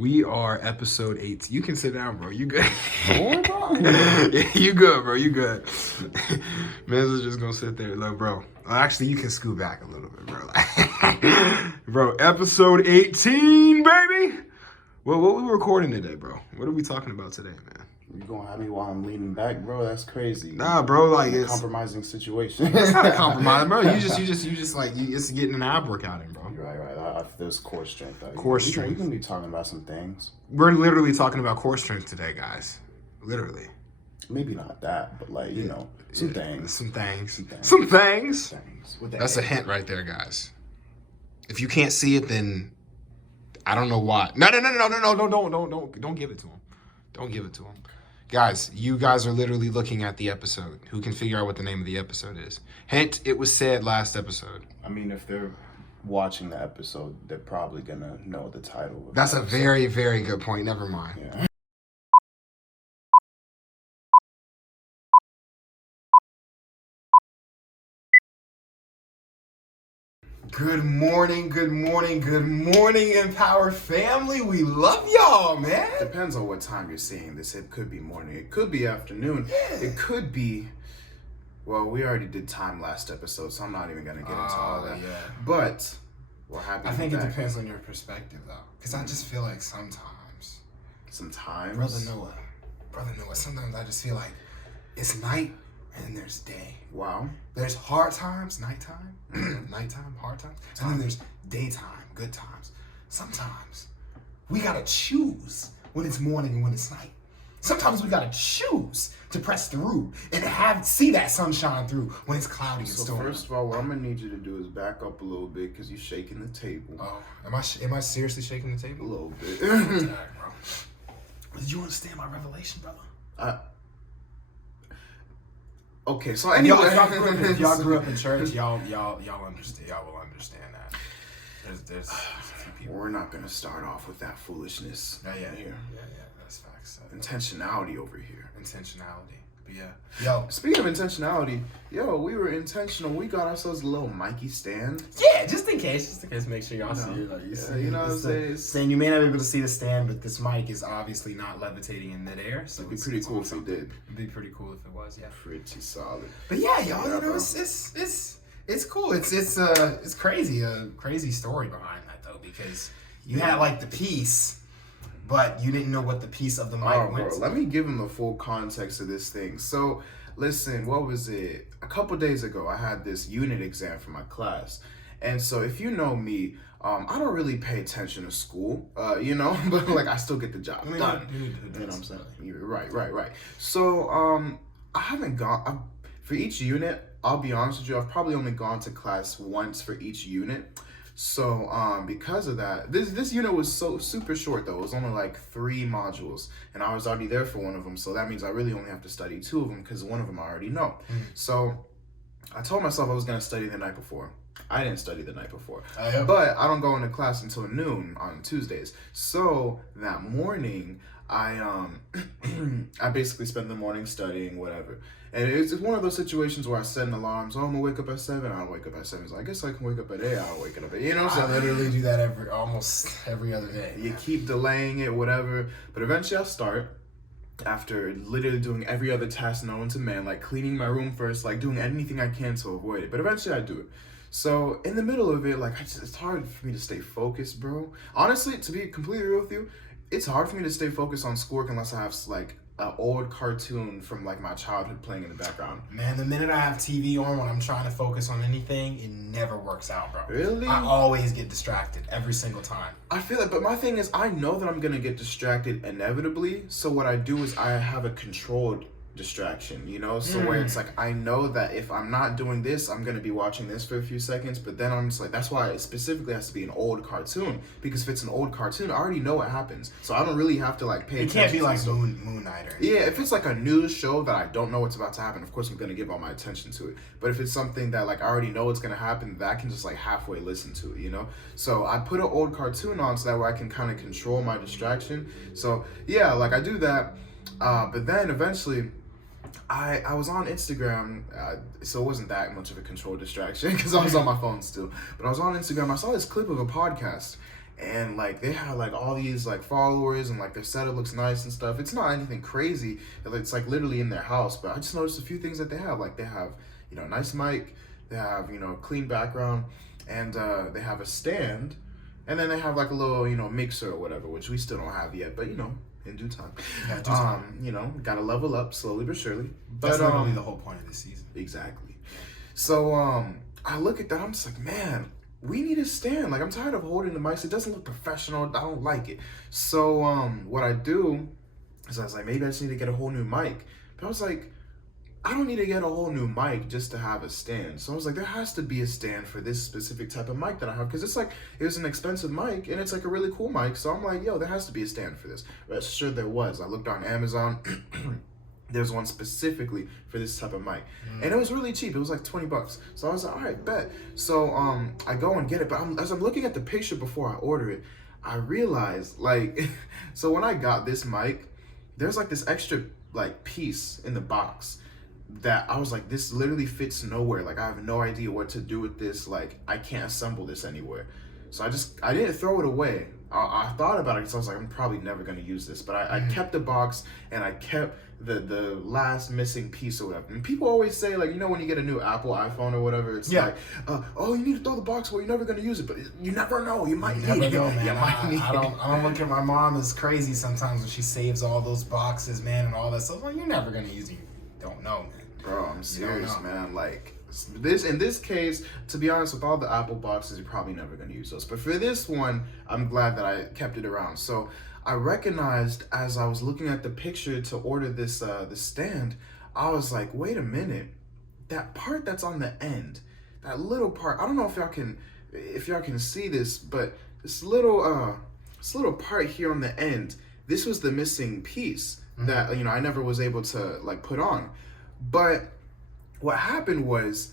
We are episode 8. You can sit down, bro. You good? Yeah, You good, bro. You good. Man's just gonna sit there. Look, bro. Actually, you can scoot back a little bit, bro. Bro, episode 18, baby. Well, what we recording today, bro? What are we talking about today, man? You gonna have me while I'm leaning back, bro? That's crazy. Nah, bro. Like it's a it's compromising situation. It's not a compromise, bro. You just like it's getting an ab workout in, bro. Right. There's core strength. Core strength. We can be talking about some things. We're literally talking about core strength today, guys. Literally. Maybe not that, but like some things. Some things. That's A. a hint right there, guys. If you can't see it, then I don't know why. No, don't give it to him. Don't give it to him. Guys, you guys are literally looking at the episode. Who can figure out what the name of the episode is? Hint, it was said last episode. I mean, if they're watching the episode, they're probably gonna know the title. That's a very, very good point. Never mind. Yeah. Good morning, MPower family. We love y'all, man. Depends on what time you're seeing this. It could be morning. It could be afternoon. Yeah. It could be. Well, we already did time last episode, so I'm not even gonna get into all that. Yeah. But we're happy. I think it depends on your perspective, though, because I just feel like sometimes, Brother Noah. Sometimes I just feel like it's night and there's day. Wow. There's hard times, nighttime, hard times, and then there's daytime, good times. Sometimes we gotta choose when it's morning and when it's night. Sometimes we gotta choose to press through and see that sunshine through when it's cloudy and stormy. First of all, what I'm gonna need you to do is back up a little bit because you're shaking the table. Oh, am I seriously shaking the table? A little bit. All right, bro. Did you understand my revelation, brother? Okay, so anyway, if y'all grew up in church, y'all understand. Y'all will understand that. There's a few people. We're not gonna start off with that foolishness. Yeah, here. That's facts. Intentionality over here. Intentionality. But yeah. Yo. Speaking of intentionality, we were intentional. We got ourselves a little Mikey stand. Yeah, just in case, make sure y'all see it. Like, you know what I'm saying? Saying you may not be able to see the stand, but this mic is obviously not levitating in midair. So it'd be pretty cool if it did. It'd be pretty cool if it was, yeah. Pretty solid. But yeah, y'all, it's cool. It's crazy. A crazy story behind that though, because you had like the piece, but you didn't know what the piece of the mic went to. Let me give him the full context of this thing. So, listen, what was it? A couple days ago, I had this unit exam for my class. And so, if you know me, I don't really pay attention to school, but like I still get the job done. You know what I'm saying? Right. So, I haven't gone, for each unit, I'll be honest with you, I've probably only gone to class once for each unit. So, because of that, this unit was so super short though. It was only like 3 modules, and I was already there for one of them. So that means I really only have to study 2 of them because one of them I already know. So I told myself I was gonna study the night before. I didn't study the night before, but I don't go into class until noon on Tuesdays. So that morning, I basically spent the morning studying, whatever. And it's one of those situations where I set an alarm. So I'm gonna wake up at 7. I'll wake up at 7. So I guess I can wake up at 8. I'll wake up at 8. I literally do that almost every other day. You keep delaying it, whatever. But eventually I'll start. After literally doing every other task known to man, like cleaning my room first, like doing anything I can to avoid it. But eventually I do it. So in the middle of it, like it's hard for me to stay focused, bro. Honestly, to be completely real with you, it's hard for me to stay focused on schoolwork unless I have like an old cartoon from like my childhood playing in the background. Man, the minute I have TV on when I'm trying to focus on anything, it never works out, bro. Really? I always get distracted every single time. I feel it, but my thing is I know that I'm gonna get distracted inevitably. So what I do is I have a controlled distraction, so where it's like I know that if I'm not doing this, I'm gonna be watching this for a few seconds, but then I'm just like, that's why it specifically has to be an old cartoon, because if it's an old cartoon, I already know what happens, so I don't really have to like pay attention. It can't be like Moon Knight or anything. Yeah, if it's like a news show that I don't know what's about to happen, of course I'm gonna give all my attention to it. But if it's something that like I already know what's gonna happen, that I can just like halfway listen to it, So I put an old cartoon on so that way I can kind of control my distraction. So yeah, like I do that, but then eventually I was on Instagram, so it wasn't that much of a controlled distraction because I was on my phone still. But I was on Instagram. I saw this clip of a podcast, and like they have like all these like followers, and like their setup looks nice and stuff. It's not anything crazy. It's like literally in their house, but I just noticed a few things that they have. Like they have, you know, a nice mic, they have, you know, clean background, and they have a stand, and then they have like a little, you know, mixer or whatever, which we still don't have yet, but you know, in due time. Yeah, you know, gotta level up slowly but surely. But that's literally the whole point of this season. Exactly. So I look at that, I'm just like, man, we need a stand. Like, I'm tired of holding the mics. It doesn't look professional. I don't like it. So what I do is I was like, maybe I just need to get a whole new mic. But I was like, I don't need to get a whole new mic just to have a stand. So I was like, there has to be a stand for this specific type of mic that I have, because it's like, it was an expensive mic and it's like a really cool mic. So I'm like, yo, there has to be a stand for this. Rest assured there was. I looked on Amazon. There's one specifically for this type of mic, and it was really cheap. It was like $20. So I was like, all right, bet. So I go and get it, but as I'm looking at the picture before I order it, I realized, like, so when I got this mic, there's like this extra like piece in the box that I was like, this literally fits nowhere. Like, I have no idea what to do with this. Like, I can't assemble this anywhere. So I didn't throw it away. I thought about it because I was like, I'm probably never going to use this. But I kept the box, and I kept the last missing piece or whatever. And people always say, like, you know, when you get a new Apple iPhone or whatever, it's like, oh, you need to throw the box away. You're never going to use it. But you never know. You might need it. Know, man. I don't look at my mom as crazy sometimes when she saves all those boxes, man, and all that stuff. Like, you're never going to use it. You don't know, man. Bro, I'm serious, man. Like, in this case, to be honest, with all the Apple boxes, you're probably never going to use those. But for this one, I'm glad that I kept it around. So I recognized as I was looking at the picture to order this stand, I was like, wait a minute, that part that's on the end, that little part, I don't know if y'all can see this, but this little part here on the end, this was the missing piece that, you know, I never was able to like put on. But what happened was,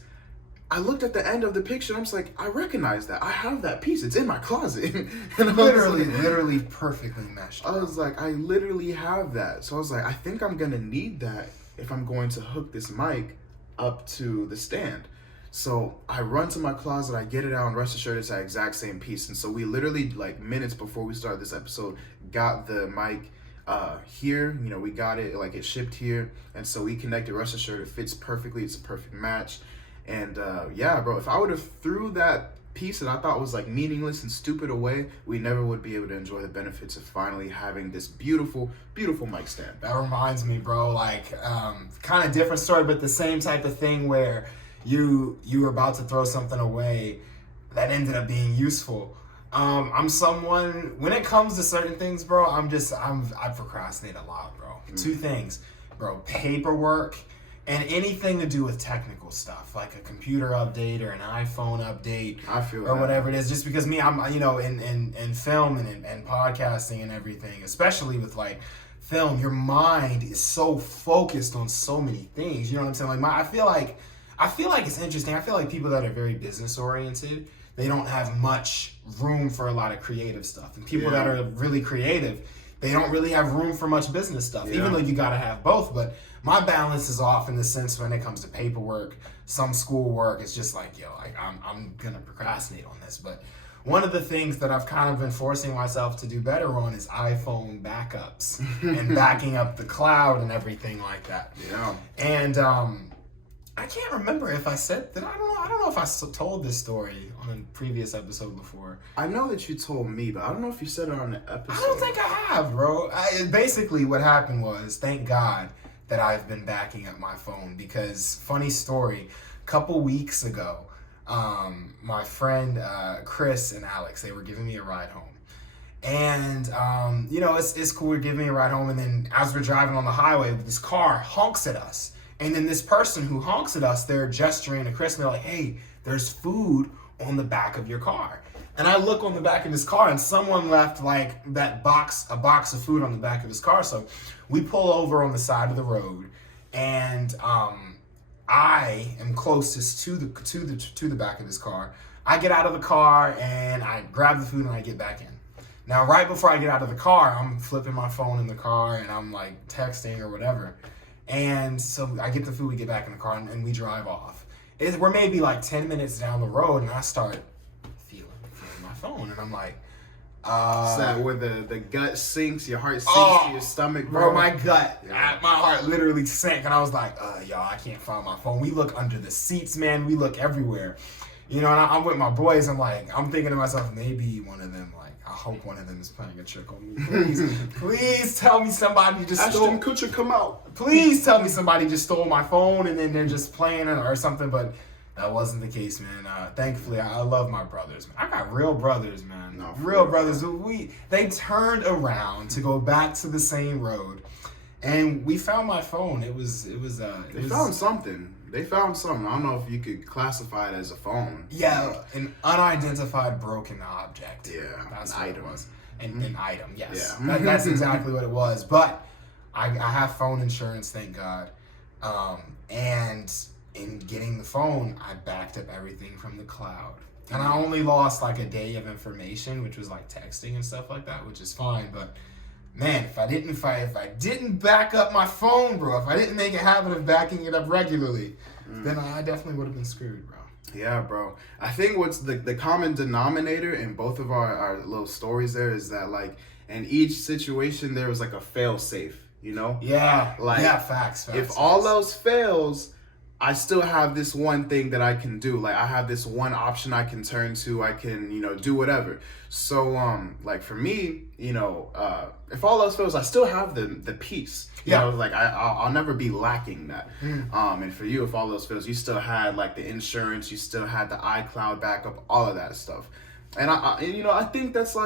I looked at the end of the picture and I was like, I recognize that. I have that piece. It's in my closet. And literally perfectly meshed. I was like, I literally have that. So I was like, I think I'm going to need that if I'm going to hook this mic up to the stand. So I run to my closet, I get it out, and rest assured it's that exact same piece. And so we literally, like minutes before we started this episode, got the mic here, you know, we got it, like it shipped here, and so we connected. Rest assured it fits perfectly. It's a perfect match. And yeah, bro, if I would have threw that piece that I thought was like meaningless and stupid away, we never would be able to enjoy the benefits of finally having this beautiful mic stand. That reminds me, bro, like kind of different story, but the same type of thing where you were about to throw something away that ended up being useful. I'm someone, when it comes to certain things, bro, I procrastinate a lot, bro. Two things, bro: paperwork and anything to do with technical stuff, like a computer update or an iPhone update, whatever it is. Just because I'm, you know, in film and podcasting and everything, especially with like film, your mind is so focused on so many things. You know what I'm saying? Like I feel like it's interesting. I feel like people that are very business oriented, they don't have much room for a lot of creative stuff. And people that are really creative, they don't really have room for much business stuff, even though you gotta have both. But my balance is off in the sense when it comes to paperwork, some schoolwork. It's just like, yo, like I'm gonna procrastinate on this. But one of the things that I've kind of been forcing myself to do better on is iPhone backups and backing up the cloud and everything like that. Yeah. And I can't remember if I said that. I don't know if I told this story on a previous episode before. I know that you told me, but I don't know if you said it on the episode. I don't think I have, bro. Basically, what happened was, thank God that I've been backing up my phone, because funny story, a couple weeks ago, my friend Chris and Alex, they were giving me a ride home. And, you know, it's cool, they're giving me a ride home, and then as we're driving on the highway, this car honks at us. And then this person who honks at us, they're gesturing to Chris, and they're like, hey, there's food on the back of your car. And I look on the back of his car, and someone left like a box of food on the back of his car. So we pull over on the side of the road, and I am closest to the back of his car. I get out of the car and I grab the food and I get back in. Now, right before I get out of the car, I'm flipping my phone in the car and I'm like texting or whatever. And so I get the food, we get back in the car, and we drive off. We're maybe like 10 minutes down the road, and I start feeling my phone. And I'm like, It's that where the gut sinks, your heart sinks to your stomach, bro. My gut, my heart literally sank, and I was like, y'all, I can't find my phone. We look under the seats, man. We look everywhere. You know, and I'm with my boys. I'm thinking to myself, maybe one of them, I hope one of them is playing a trick on me. Please tell me somebody just Ashton Kutcher, come out. Please tell me somebody just stole my phone and then they're just playing it or something. But that wasn't the case, man. Thankfully, I love my brothers, man. I got real brothers, man. No, real brothers. They turned around to go back to the same road, and we found my phone. They found something. They found something. I don't know if you could classify it as a phone. Yeah, an unidentified broken object. Yeah, that's an what item. It was. An item, yes. Yeah. That's exactly what it was. But I have phone insurance, thank God. And in getting the phone, I backed up everything from the cloud. And I only lost a day of information, which was texting and stuff like that, which is fine. But man, if I didn't back up my phone, bro, if I didn't make a habit of backing it up regularly, then I definitely would have been screwed, bro. Yeah, bro. I think what's the common denominator in both of our little stories there is that in each situation there was a fail safe, you know? Yeah. Facts. If all else fails, I still have this one thing that I can do. I have this one option I can turn to. I can, do whatever. So, for me, if all else fails, I still have the peace. You know, I'll never be lacking that. And for you, if all else fails, you still had the insurance, you still had the iCloud backup, all of that stuff. And I think that's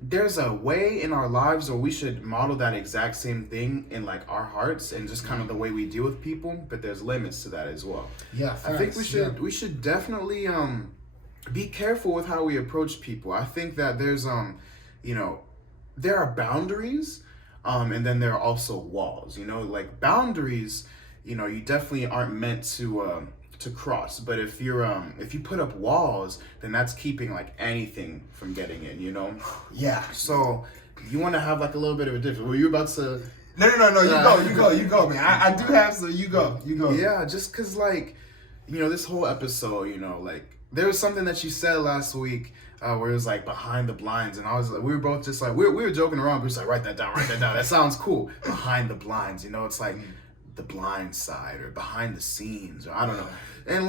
there's a way in our lives where we should model that exact same thing in our hearts and just kind of the way we deal with people, but there's limits to that as well. Yeah, I think we should definitely be careful with how we approach people. I think that there's there are boundaries and then there are also walls. Boundaries, you definitely aren't meant to cross, but if you put up walls, then that's keeping anything from getting in, Yeah. So you want to have a little bit of a difference. Were you about to? No. You go, man. I do have some. You go. Yeah, just cause this whole episode, there was something that you said last week where it was behind the blinds, and we were both just we were joking around, but we was write that down. That sounds cool. Behind the blinds, it's the blind side or behind the scenes, or I don't know. And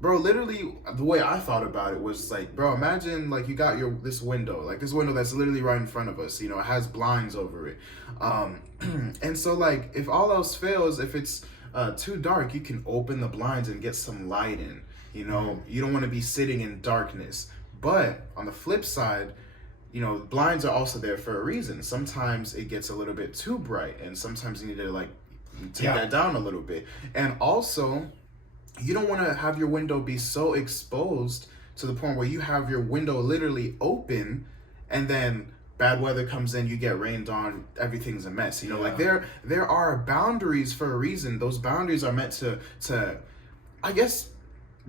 bro, literally the way I thought about it was bro, imagine you got this window that's literally right in front of us, it has blinds over it. And so if all else fails, if it's too dark, you can open the blinds and get some light in. You don't want to be sitting in darkness. But on the flip side, blinds are also there for a reason. Sometimes it gets a little bit too bright, and sometimes you need to take that down a little bit. And also, you don't want to have your window be so exposed to the point where you have your window literally open, and then bad weather comes in, you get rained on, everything's a mess. There are boundaries for a reason. Those boundaries are meant to I guess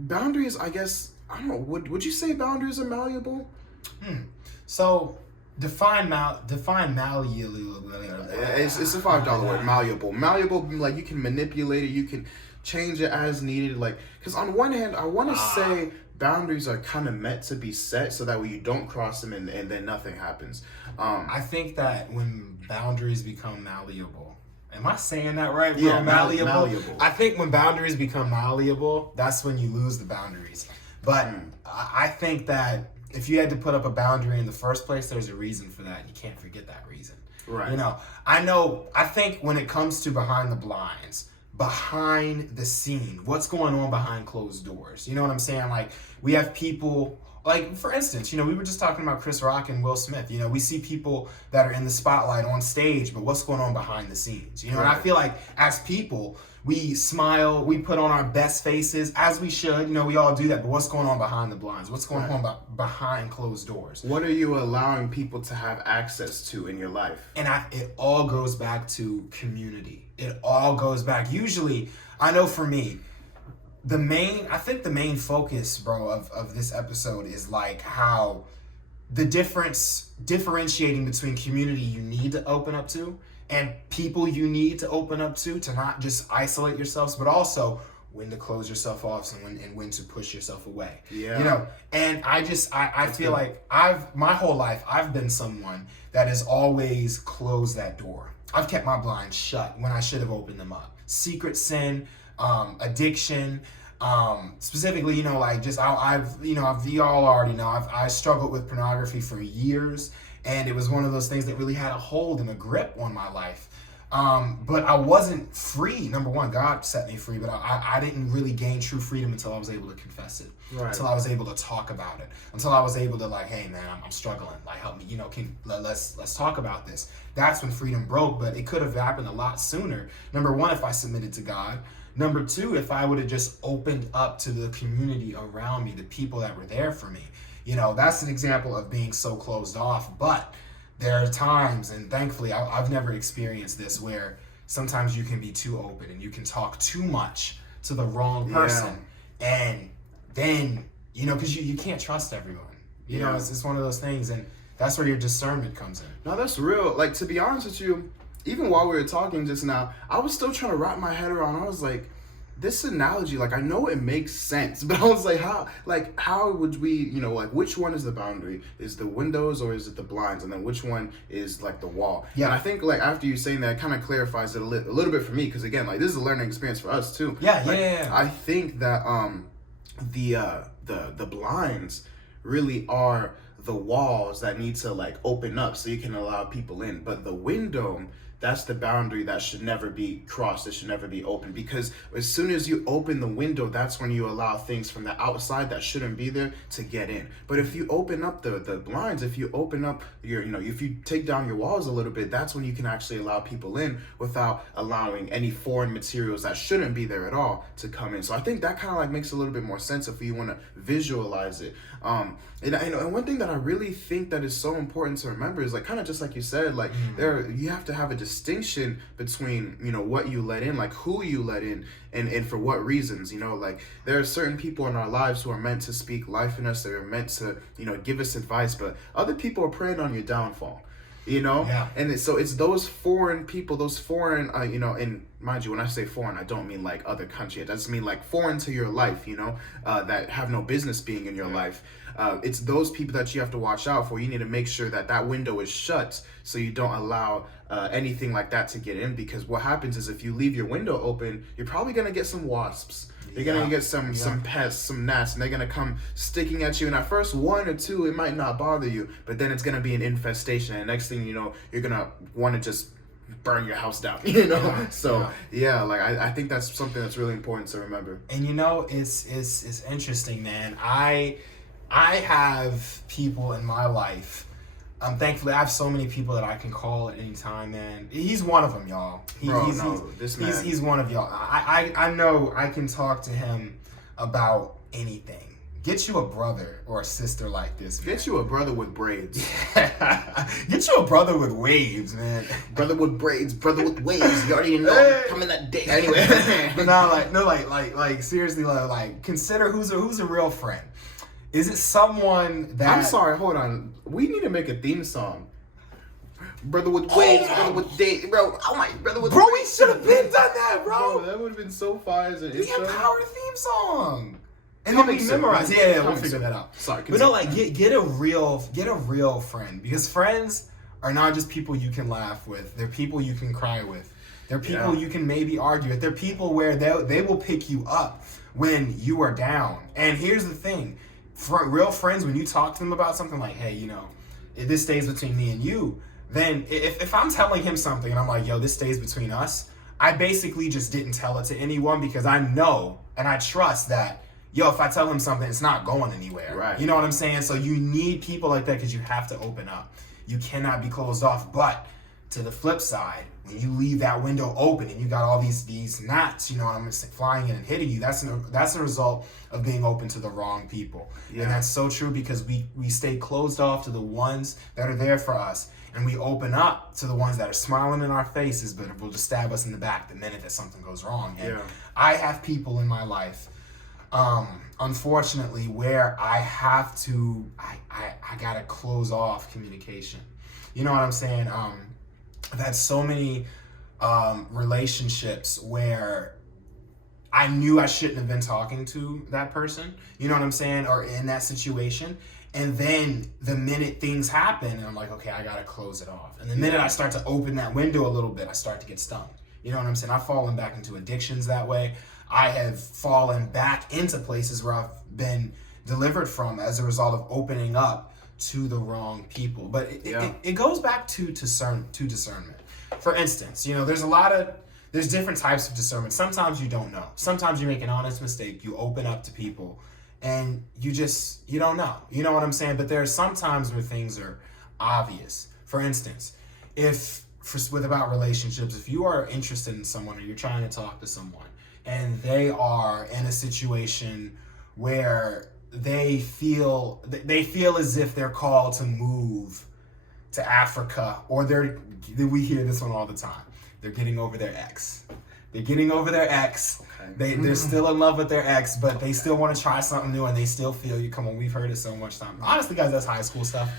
I don't know, would you say boundaries are malleable? So define malleable. It's a $5 word, malleable. Malleable, you can manipulate it, you can change it as needed. Because on one hand, I want to say boundaries are kind of meant to be set so that way you don't cross them and then nothing happens. I think that when boundaries become malleable, am I saying that right, bro? Yeah, malleable. I think when boundaries become malleable, that's when you lose the boundaries. But I think that if you had to put up a boundary in the first place, there's a reason for that. You can't forget that reason. Right. I think when it comes to behind the blinds, behind the scene, what's going on behind closed doors? You know what I'm saying? We have people, for instance, we were just talking about Chris Rock and Will Smith. We see people that are in the spotlight on stage, but what's going on behind the scenes? And I feel as people, we smile, we put on our best faces, as we should. We all do that, but what's going on behind the blinds? What's going on behind closed doors? What are you allowing people to have access to in your life? And it all goes back to community. It all goes back. Usually, I know for me, the main focus, bro, of this episode is how the differentiating between community you need to open up to and people you need to open up to not just isolate yourselves, but also when to close yourself off and when to push yourself away. Yeah. You know, and I feel like my whole life, I've been someone that has always closed that door. I've kept my blinds shut when I should have opened them up. Secret sin, addiction, specifically, you know, like just you all already know, I struggled with pornography for years, and it was one of those things that really had a hold and a grip on my life. But I wasn't free. Number one, God set me free, but I didn't really gain true freedom until I was able to confess it. Right. Until I was able to talk about it. Until I was able to like, hey man, I'm struggling. Like help me, you know, let's talk about this. That's when freedom broke, but it could have happened a lot sooner. Number one, if I submitted to God. Number two, if I would have just opened up to the community around me, the people that were there for me. You know, that's an example of being so closed off, but there are times, and thankfully I've never experienced this, where sometimes you can be too open and you can talk too much to the wrong person. Yeah. And then, you know, because you can't trust everyone. You know, it's one of those things, and that's where your discernment comes in. No, that's real. Like, to be honest with you, even while we were talking just now, I was still trying to wrap my head around. I was like, this analogy, like, I know it makes sense, but I was like, how would we, you know, like, which one is the boundary? Is the windows or is it the blinds? And then which one is, like, the wall? Yeah. And I think, like, after you saying that, it kind of clarifies it a little bit for me, because, again, like, this is a learning experience for us, too. Yeah, like, yeah. I think that the blinds really are the walls that need to, like, open up so you can allow people in. But the window, that's the boundary that should never be crossed. It should never be open, because as soon as you open the window, that's when you allow things from the outside that shouldn't be there to get in. But if you open up the blinds, if you open up your, you know, if you take down your walls a little bit, that's when you can actually allow people in without allowing any foreign materials that shouldn't be there at all to come in. So I think that kind of like makes a little bit more sense if you want to visualize it. And one thing that I really think that is so important to remember is, like, kind of just like you said, like, you have to have a distinction between, you know, what you let in, like who you let in, and for what reasons. You know, like, there are certain people in our lives who are meant to speak life in us, that are meant to, you know, give us advice, but other people are preying on your downfall. You know? Yeah. And so it's those foreign people, those foreign, you know, and mind you, when I say foreign, I don't mean like other country. It doesn't mean like foreign to your life, you know, that have no business being in your life. It's those people that you have to watch out for. You need to make sure that that window is shut so you don't allow anything like that to get in, because what happens is if you leave your window open, you're probably going to get some wasps. You're going to get some pests, some gnats, and they're going to come sticking at you. And at first, one or two, it might not bother you, but then it's going to be an infestation. And next thing you know, you're going to want to just burn your house down, you know? Like, I think that's something that's really important to remember. And, you know, it's interesting, man. I have people in my life. Thankfully, I have so many people that I can call at any time, man. He's one of them, y'all. He's one of y'all. I know I can talk to him about anything. Get you a brother or a sister like this, man. Get you a brother with braids. Get you a brother with waves, man. Brother with braids, brother with waves. You already know coming that day. Anyway. Like seriously, like consider who's a real friend. Is it someone that... I'm sorry, hold on. We need to make a theme song. Brother with waves, brother with days, bro. Oh my, brother with bro, we should have been done that, bro. That would have been so fire as an intro. The MPower theme song. And then we memorize. Yeah, we'll figure that out. Sorry, but no, like get a real friend, because friends are not just people you can laugh with. They're people you can cry with. They're people you can maybe argue with. They're people where they will pick you up when you are down. And here's the thing. Real friends, when you talk to them about something like, hey, you know, if this stays between me and you, then if I'm telling him something and I'm like, yo, this stays between us, I basically just didn't tell it to anyone, because I know and I trust that, yo, if I tell him something, it's not going anywhere. Right. You know what I'm saying? So you need people like that, because you have to open up. You cannot be closed off. But to the flip side, when you leave that window open and you got all these gnats, you know what I'm saying, flying in and hitting you, that's a result of being open to the wrong people. Yeah. And that's so true, because we stay closed off to the ones that are there for us, and we open up to the ones that are smiling in our faces, but will just stab us in the back the minute that something goes wrong. And I have people in my life, unfortunately, where I have to, I gotta close off communication. You know what I'm saying? I've had so many relationships where I knew I shouldn't have been talking to that person, you know what I'm saying, or in that situation. And then the minute things happen, and I'm like, okay, I gotta close it off. And the minute I start to open that window a little bit, I start to get stung. You know what I'm saying? I've fallen back into addictions that way. I have fallen back into places where I've been delivered from as a result of opening up to the wrong people. But it goes back to discernment. For instance, you know, there's different types of discernment. Sometimes you don't know. Sometimes you make an honest mistake. You open up to people and you don't know. You know what I'm saying? But there are some times where things are obvious. For instance, about relationships, if you are interested in someone or you're trying to talk to someone and they are in a situation where they feel as if they're called to move to Africa, or we hear this one all the time. They're getting over their ex. They're getting over their ex. Okay. They're still in love with their ex, but they still want to try something new, and they still feel you. Come on, we've heard it so much time. Honestly, guys, that's high school stuff.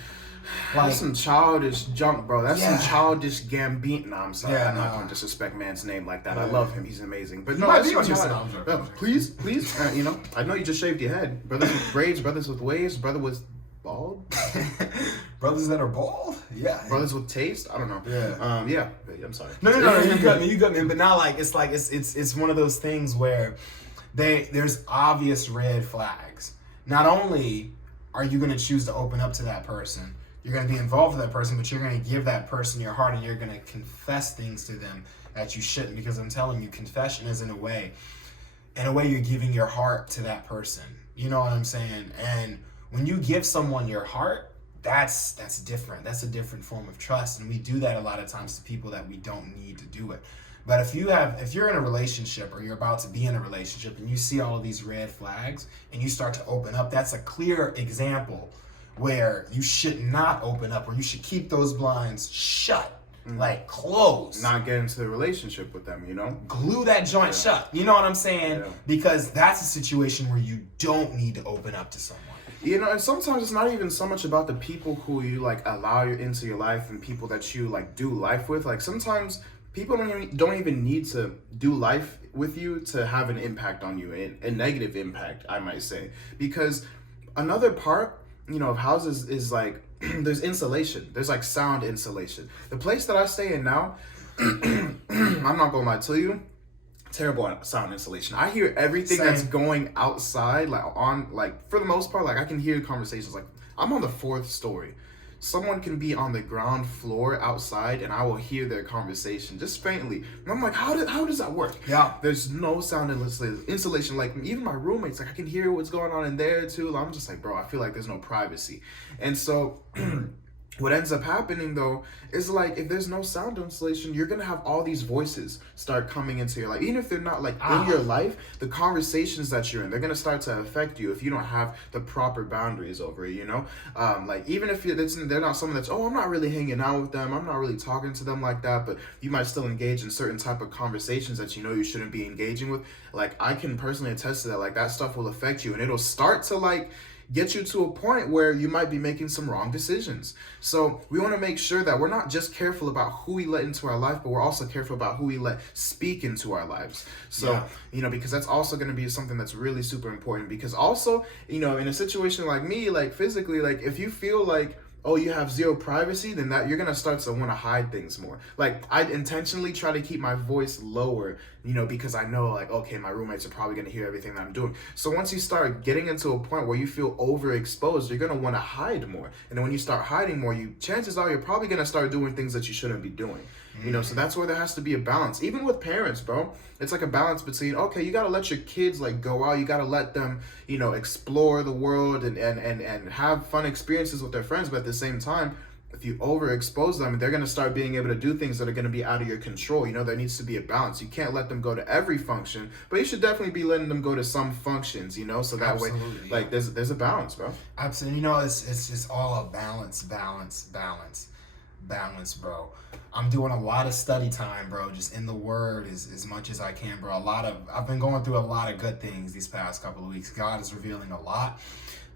Like, that's some childish junk, bro. That's some childish Gambino. No, I'm sorry. I'm not going to disrespect man's name like that. I love him. He's amazing. But no, that's please. You know, I know you just shaved your head. Brothers with braids, brothers with waves, brother with bald. Brothers that are bald? Yeah. Brothers with taste? I don't know. Yeah. I'm sorry. No, you got me. But not like it's one of those things where there's obvious red flags. Not only are you going to choose to open up to that person, you're going to be involved with that person, but you're going to give that person your heart and you're going to confess things to them that you shouldn't, because I'm telling you, confession is in a way you're giving your heart to that person. You know what I'm saying? And when you give someone your heart, that's different. That's a different form of trust. And we do that a lot of times to people that we don't need to do it. But if you're in a relationship or you're about to be in a relationship and you see all of these red flags and you start to open up, that's a clear example where you should not open up, or you should keep those blinds shut, like closed. Not get into a relationship with them, you know? Glue that joint shut. You know what I'm saying? Yeah. Because that's a situation where you don't need to open up to someone. You know, and sometimes it's not even so much about the people who you like allow into your life and people that you like do life with. Like sometimes people don't even need to do life with you to have an impact on you, a negative impact, I might say. Because another part, you know, of houses is like there's insulation. There's like sound insulation. The place that I stay in now, I'm not gonna lie to you, terrible sound insulation. I hear everything that's going outside, for the most part, like I can hear conversations. Like I'm on the 4th story. Someone can be on the ground floor outside and I will hear their conversation just faintly. And I'm like, how does that work? Yeah. There's no sound insulation. Like even my roommates, like I can hear what's going on in there too. I'm just like, bro, I feel like there's no privacy. And so what ends up happening though is like if there's no sound insulation, you're gonna have all these voices start coming into your life. Even if they're not like in your life, the conversations that you're in, they're gonna start to affect you if you don't have the proper boundaries over it, you know? Like even if they're not someone that's, I'm not really hanging out with them, I'm not really talking to them like that, but you might still engage in certain type of conversations that you know you shouldn't be engaging with. Like I can personally attest to that. Like that stuff will affect you and it'll start to like get you to a point where you might be making some wrong decisions. So we want to make sure that we're not just careful about who we let into our life, but we're also careful about who we let speak into our lives. So, you know, because that's also going to be something that's really super important, because also, you know, in a situation like me, like physically, like if you feel like, you have zero privacy, then that you're going to start to want to hide things more. Like I intentionally try to keep my voice lower, you know, because I know like, okay, my roommates are probably going to hear everything that I'm doing. So once you start getting into a point where you feel overexposed, you're going to want to hide more. And then when you start hiding more, chances are you're probably going to start doing things that you shouldn't be doing. You know, so that's where there has to be a balance. Even with parents, bro, it's like a balance between, okay, you got to let your kids like go out. You got to let them, you know, explore the world and have fun experiences with their friends. But at the same time, if you overexpose them, they're going to start being able to do things that are going to be out of your control. You know, there needs to be a balance. You can't let them go to every function, but you should definitely be letting them go to some functions, you know, so that way, like there's a balance, bro. Absolutely. You know, it's just all a balance, bro. I'm doing a lot of study time, bro, just in the word as much as I can, bro. I've been going through a lot of good things these past couple of weeks. God is revealing a lot.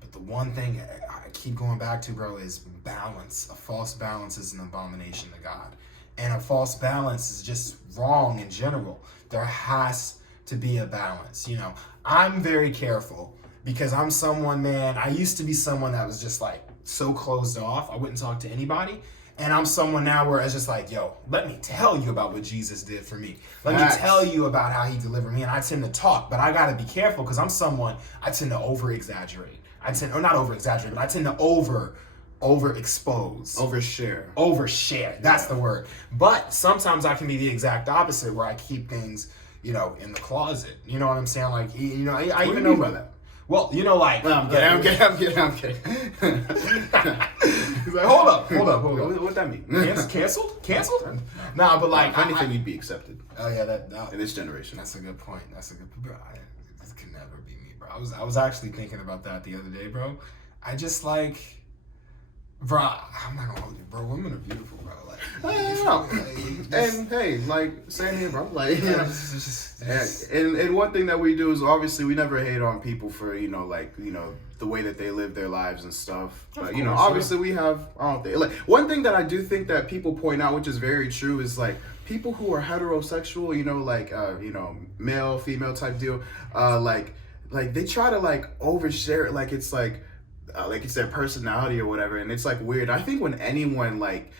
But the one thing I keep going back to, bro, is balance. A false balance is an abomination to God. And a false balance is just wrong in general. There has to be a balance. You know, I'm very careful because I'm someone, man, I used to be someone that was just like so closed off. I wouldn't talk to anybody. And I'm someone now where it's just like, yo, let me tell you about what Jesus did for me. Let me tell you about how he delivered me. And I tend to talk, but I got to be careful because I'm someone, I tend to over-exaggerate. Not over-exaggerate, but I tend to overexpose. Overshare. That's the word. But sometimes I can be the exact opposite where I keep things, you know, in the closet. You know what I'm saying? Like, you know, I even know about that. Well, you know, like... No, I'm kidding. He's like, hold up. What that mean? Canceled? Nah, but like... If anything, you'd be accepted. Oh, yeah, in this generation. That's a good point. Bro, this could never be me, bro. I was actually thinking about that the other day, bro. I just like... Bro, I'm not gonna hold you, bro. Women are beautiful, bro. Like, and hey, like, same here, bro. Like, you know, and one thing that we do is obviously we never hate on people for, you know, like, you know, the way that they live their lives and stuff. But, you know, obviously we have, I don't think, like, one thing that I do think that people point out, which is very true, is like people who are heterosexual, you know, like, you know, male, female type deal, like they try to like overshare it, like it's like it's their personality or whatever, and it's like weird. I think when anyone like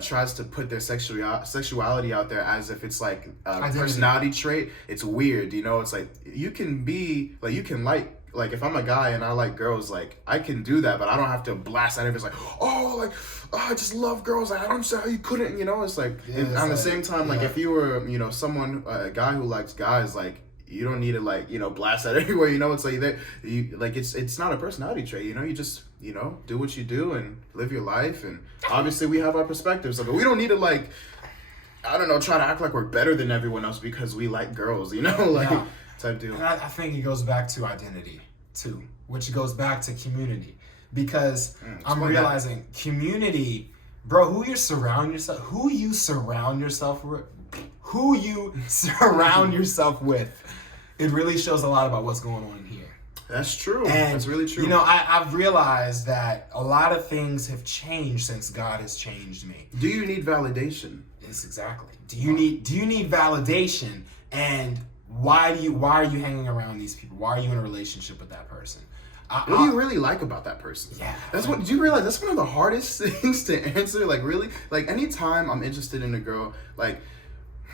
tries to put their sexuality out there as if it's like a personality trait, it's weird. You know, it's like you can be like, you can like if I'm a guy and I like girls, like I can do that, but I don't have to blast out everything. It's like, oh, I just love girls. Like, I don't see how you couldn't. You know, it's like the same time, like if you were, you know, someone, a guy who likes guys, like, you don't need to like, you know, blast that everywhere, you know. It's like that you like it's not a personality trait, you know. You just, you know, do what you do and live your life, and obviously we have our perspectives of it. We don't need to like, I don't know, try to act like we're better than everyone else because we like girls, you know, like type deal. And I think it goes back to identity too, which goes back to community, because I'm realizing community, bro, who you surround yourself with, it really shows a lot about what's going on in here. That's true. And, that's really true. You know, I've realized that a lot of things have changed since God has changed me. Do you need validation? Yes, exactly. Do you need validation? And why are you hanging around these people? Why are you in a relationship with that person? What do you really like about that person? Yeah. Do you realize that's one of the hardest things to answer? Like, really? Like, anytime I'm interested in a girl, like,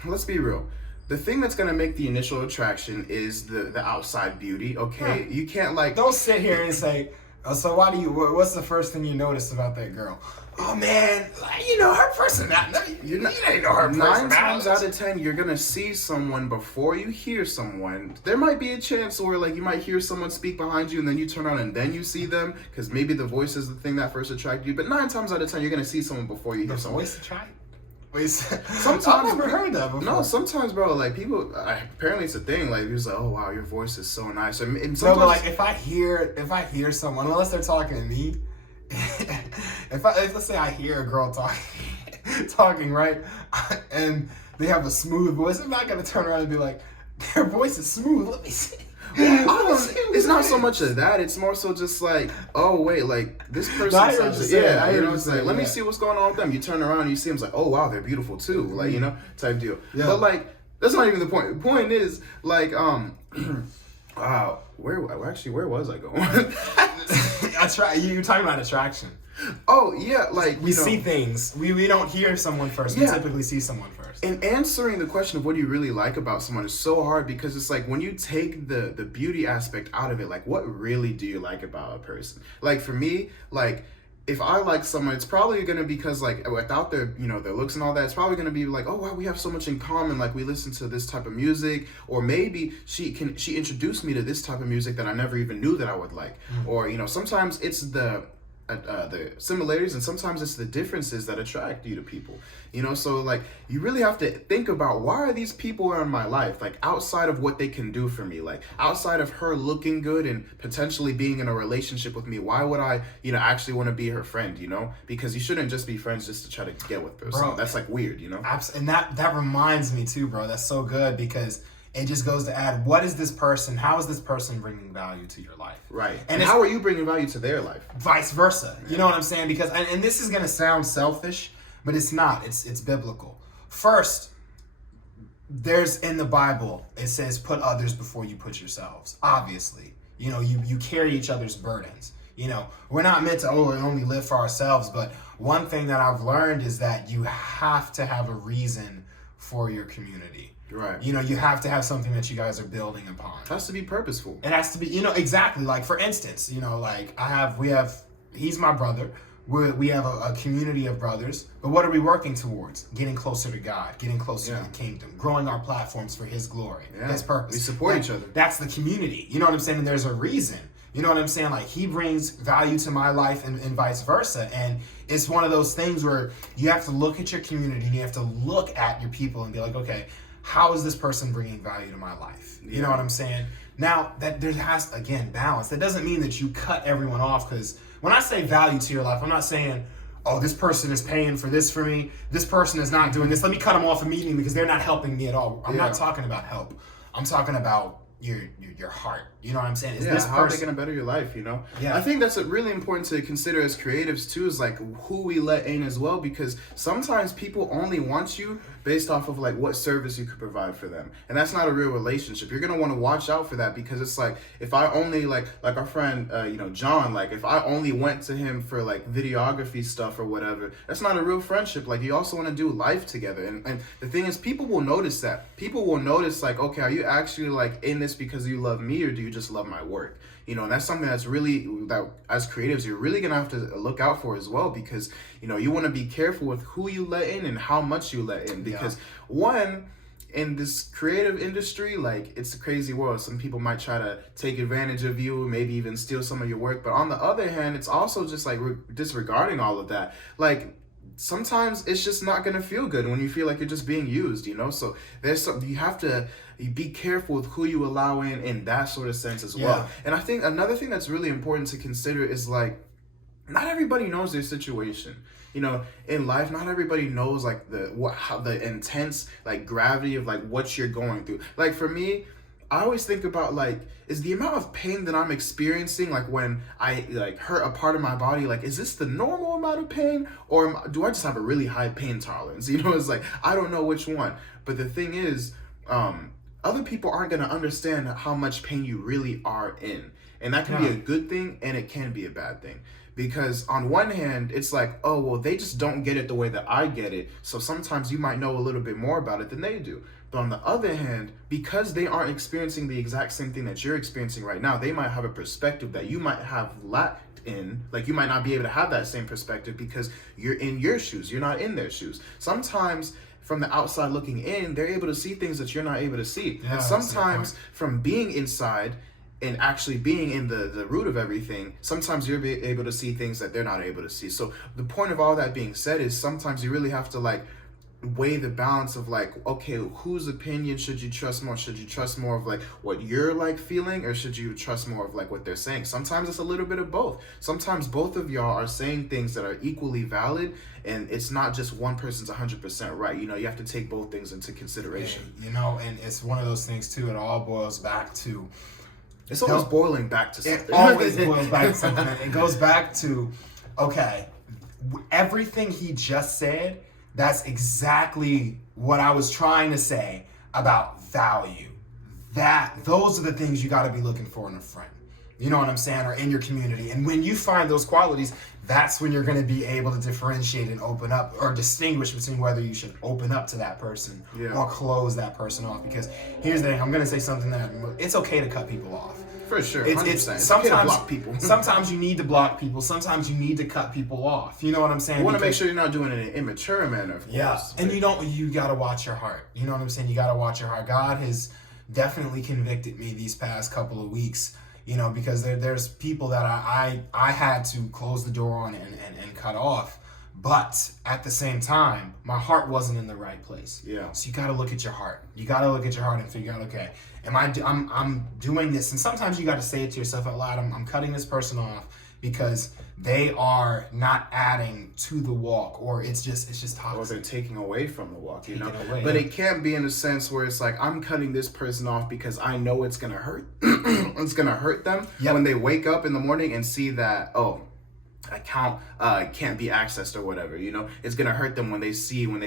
let's be real. The thing that's gonna make the initial attraction is the outside beauty, okay? Yeah. You can't like... Don't sit here and say, oh, so what's the first thing you noticed about that girl? Oh man, you know, her personality. You didn't know her personality. 9 times out of 10, you're gonna see someone before you hear someone. There might be a chance where like you might hear someone speak behind you and then you turn on and then you see them, because maybe the voice is the thing that first attracted you. But 9 times out of 10, you're gonna see someone before you hear someone. The voice attract? Sometimes I've never heard that before. No, sometimes, bro, like people, apparently it's a thing. Like, he was like, oh wow, your voice is so nice. And sometimes, no, but like if I hear someone, unless they're talking to me, if let's say I hear a girl talking, right, and they have a smooth voice, I'm not gonna turn around and be like, their voice is smooth. Let me see. It's not so much of that. It's more so just like, oh wait, like this person sounds, you know, it's like, let me see what's going on with them. You turn around and you see them, it's like, oh wow, they're beautiful too, like, you know, type deal. Yeah. But like, that's not even the point. The point is like, wow, where was I going? You're talking about attraction. Oh yeah, like we see things. We don't hear someone first. We typically see someone first. And answering the question of what do you really like about someone is so hard, because it's like when you take the beauty aspect out of it, like what really do you like about a person? Like for me, like if I like someone, it's probably gonna be because like without their, you know, their looks and all that, it's probably gonna be like, oh wow, we have so much in common. Like we listen to this type of music, or maybe she introduced me to this type of music that I never even knew that I would like. Or, you know, sometimes it's the similarities and sometimes it's the differences that attract you to people, you know. So like you really have to think about, why are these people in my life, like outside of what they can do for me, like outside of her looking good and potentially being in a relationship with me, why would I, you know, actually want to be her friend, you know? Because you shouldn't just be friends just to try to get with her. Bro, that's like weird, you know. And that reminds me too, bro, that's so good, because it just goes to add, what is this person, how is this person bringing value to your life? Right. And how are you bringing value to their life? Vice versa. You know what I'm saying? Because, and this is going to sound selfish, but it's not. It's biblical. First, there's in the Bible, it says put others before you put yourselves. Obviously, you carry each other's burdens. We're not meant to only live for ourselves, but one thing that I've learned is that you have to have a reason for your community. Right. You have to have something that you guys are building upon. It has to be purposeful. It has to be, exactly. Like, for instance, like he's my brother. We have a community of brothers, but what are we working towards? Getting closer to God, getting closer to the kingdom, growing our platforms for His glory, His purpose. We support each other. That's the community. You know what I'm saying? And there's a reason. You know what I'm saying? Like, He brings value to my life and vice versa. And it's one of those things where you have to look at your community and you have to look at your people and be like, okay, how is this person bringing value to my life? You know what I'm saying? Now, that there has, again, balance. That doesn't mean that you cut everyone off, because when I say value to your life, I'm not saying, oh, this person is paying for this for me. This person is not doing this. Let me cut them off immediately because they're not helping me at all. I'm not talking about help. I'm talking about your heart. You know what I'm saying? How are they going to better your life, Yeah. I think that's really important to consider as creatives too, is like who we let in as well, because sometimes people only want you based off of like what service you could provide for them. And that's not a real relationship. You're going to want to watch out for that, because it's like, if I only like our friend, John, like if I only went to him for like videography stuff or whatever, that's not a real friendship. Like, you also want to do life together. And the thing is, people will notice that. People will notice like, okay, are you actually like in this because you love me, or do you just love my work? And that's something that's really, that as creatives, you're really going to have to look out for as well, because, you want to be careful with who you let in and how much you let in, because one, in this creative industry, like, it's a crazy world. Some people might try to take advantage of you, maybe even steal some of your work. But on the other hand, it's also just like disregarding all of that. Like, sometimes it's just not going to feel good when you feel like you're just being used, So there's something, you have to be careful with who you allow in that sort of sense as well. And I think another thing that's really important to consider is like, not everybody knows their situation. In life, not everybody knows like how the intense like gravity of like what you're going through. Like, for me, I always think about like, is the amount of pain that I'm experiencing, like when I like hurt a part of my body, like, is this the normal amount of pain, or do I just have a really high pain tolerance? It's like, I don't know which one. But the thing is, other people aren't going to understand how much pain you really are in. And that can be a good thing, and it can be a bad thing. Because on one hand, it's like, oh, well, they just don't get it the way that I get it. So sometimes you might know a little bit more about it than they do. But on the other hand, because they aren't experiencing the exact same thing that you're experiencing right now, they might have a perspective that you might have lacked in. Like, you might not be able to have that same perspective because you're in your shoes. You're not in their shoes. Sometimes from the outside looking in, they're able to see things that you're not able to see. And sometimes from being inside and actually being in the root of everything, sometimes you're able to see things that they're not able to see. So the point of all that being said is, sometimes you really have to like weigh the balance of like, okay, whose opinion should you trust more? Should you trust more of like what you're like feeling, or should you trust more of like what they're saying? Sometimes it's a little bit of both. Sometimes both of y'all are saying things that are equally valid, and it's not just one person's 100% right. You have to take both things into consideration. And it's one of those things too, it all boils back to, it's always boiling back to something. It always boils back to something. It goes back to, okay, everything he just said, that's exactly what I was trying to say about value. Those are the things you got to be looking for in a friend. You know what I'm saying? Or in your community. And when you find those qualities, that's when you're going to be able to differentiate and open up, or distinguish between whether you should open up to that person or close that person off. Because here's the thing, I'm going to say something that it's okay to cut people off. For sure, it's sometimes okay to block people. Sometimes you need to block people. Sometimes you need to cut people off. You know what I'm saying? You want to make sure you're not doing it in an immature manner, of course. Yeah, and you got to watch your heart. You know what I'm saying? You got to watch your heart. God has definitely convicted me these past couple of weeks, because there's people that I had to close the door on and cut off. But at the same time, my heart wasn't in the right place. Yeah. So you got to look at your heart. You got to look at your heart and figure out, okay, I'm doing this, and sometimes you got to say it to yourself out loud. I'm cutting this person off because they are not adding to the walk, or it's just toxic. Or they're taking away from the walk, But it can't be in a sense where it's like, I'm cutting this person off because I know it's gonna hurt. It's gonna hurt them when they wake up in the morning and see that, oh, account can't be accessed or whatever, you know. It's gonna hurt them when they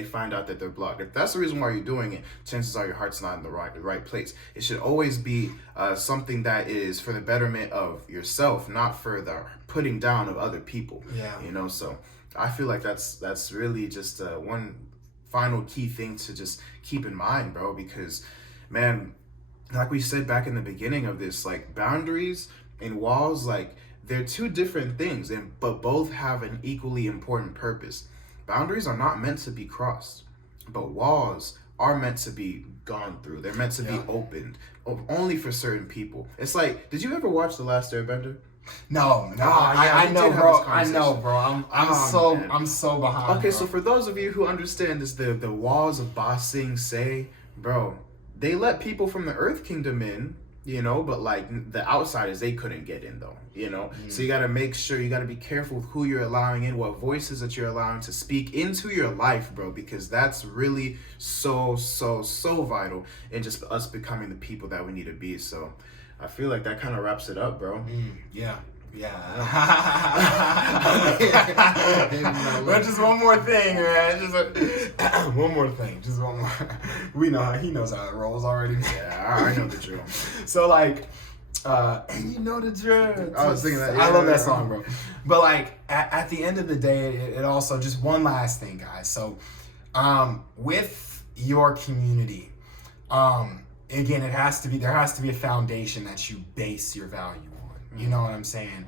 find out that they're blocked. If that's the reason why you're doing it, chances are your heart's not in the right place. It should always be something that is for the betterment of yourself, not for the putting down of other people. Yeah. You know, so I feel like that's really just one final key thing to just keep in mind, bro, because man, like we said back in the beginning of this, like boundaries and walls, like they're two different things, but both have an equally important purpose. Boundaries are not meant to be crossed, but walls are meant to be gone through. They're meant to be opened only for certain people. It's like, did you ever watch The Last Airbender? No, I know, bro. I'm so behind. Okay, bro. so for those of you who understand this, the walls of Ba Sing Se, bro, they let people from the Earth Kingdom in, you know, but like the outsiders, they couldn't get in though, you know. So you got to make sure, you got to be careful with who you're allowing in, what voices that you're allowing to speak into your life, bro, because that's really so vital in just us becoming the people that we need to be. So I feel like that kind of wraps it up, bro. Yeah. But just one more thing, man. One more thing. Just one more. We know he knows how it rolls already. Yeah, I know the drill. So like, and you know the drill. I was thinking that. Yeah. I love that song, bro. But like, at the end of the day, it also just one last thing, guys. So, with your community, again, there has to be a foundation that you base your value on. You know what I'm saying?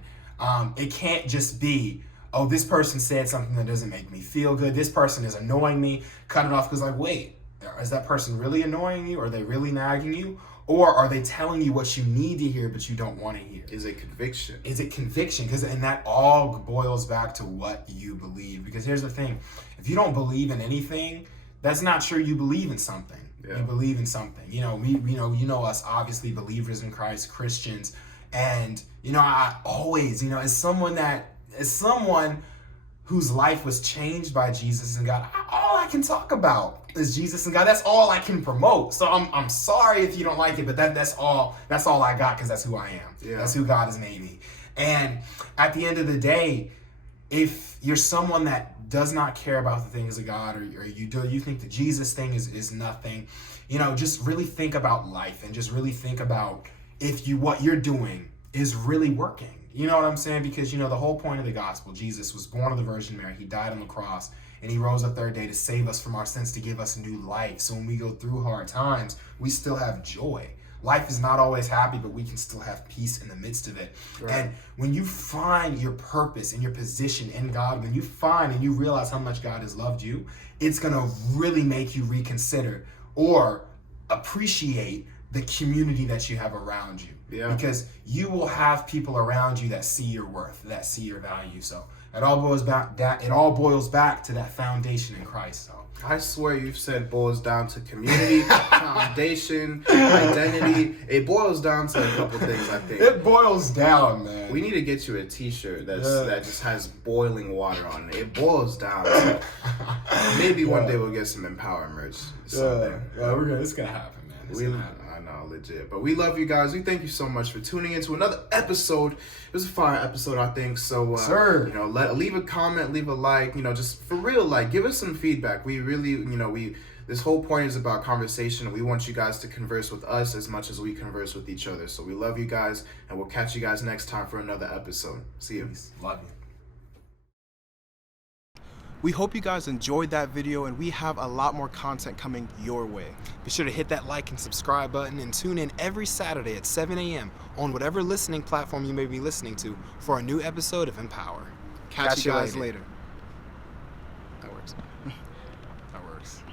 It can't just be, oh, this person said something that doesn't make me feel good. This person is annoying me. Cut it off because, like, wait, is that person really annoying you? Are they really nagging you? Or are they telling you what you need to hear but you don't want to hear? Is it conviction? And that all boils back to what you believe. Because here's the thing. If you don't believe in anything, that's not sure you believe in something. Yeah. You believe in something. You know, you know us, obviously, believers in Christ, Christians. And, you know, I always, you know, as someone whose life was changed by Jesus and God, all I can talk about is Jesus and God. That's all I can promote. So I'm sorry if you don't like it, but that's all I got, because that's who I am. Yeah. That's who God has made me. And at the end of the day, if you're someone that does not care about the things of God, or you think the Jesus thing is nothing, you know, just really think about life and just really think about if what you're doing is really working. You know what I'm saying? Because, you know, the whole point of the gospel, Jesus was born of the Virgin Mary. He died on the cross, and he rose the third day to save us from our sins, to give us new life. So when we go through hard times, we still have joy. Life is not always happy, but we can still have peace in the midst of it. Right. And when you find your purpose and your position in God, when you find and you realize how much God has loved you, it's going to really make you reconsider or appreciate the community that you have around you. Yeah. Because you will have people around you that see your worth, that see your value. So it all boils back to that foundation in Christ. So I swear you've said boils down to community, foundation, identity. It boils down to a couple things, I think. It boils down, man. We need to get you a t-shirt that just has boiling water on it. It boils down. So maybe one day we'll get some MPower merch. It's gonna happen. I know, legit. But we love you guys. We thank you so much for tuning into another episode. It was a fire episode, I think. So, you know, leave a comment, leave a like. You know, just for real, like, give us some feedback. We really, you know, this whole point is about conversation, and we want you guys to converse with us as much as we converse with each other. So we love you guys, and we'll catch you guys next time for another episode. See you. Peace. Love you. We hope you guys enjoyed that video, and we have a lot more content coming your way. Be sure to hit that like and subscribe button and tune in every Saturday at 7 a.m. on whatever listening platform you may be listening to for a new episode of MPower. Catch you guys later. That works. That works.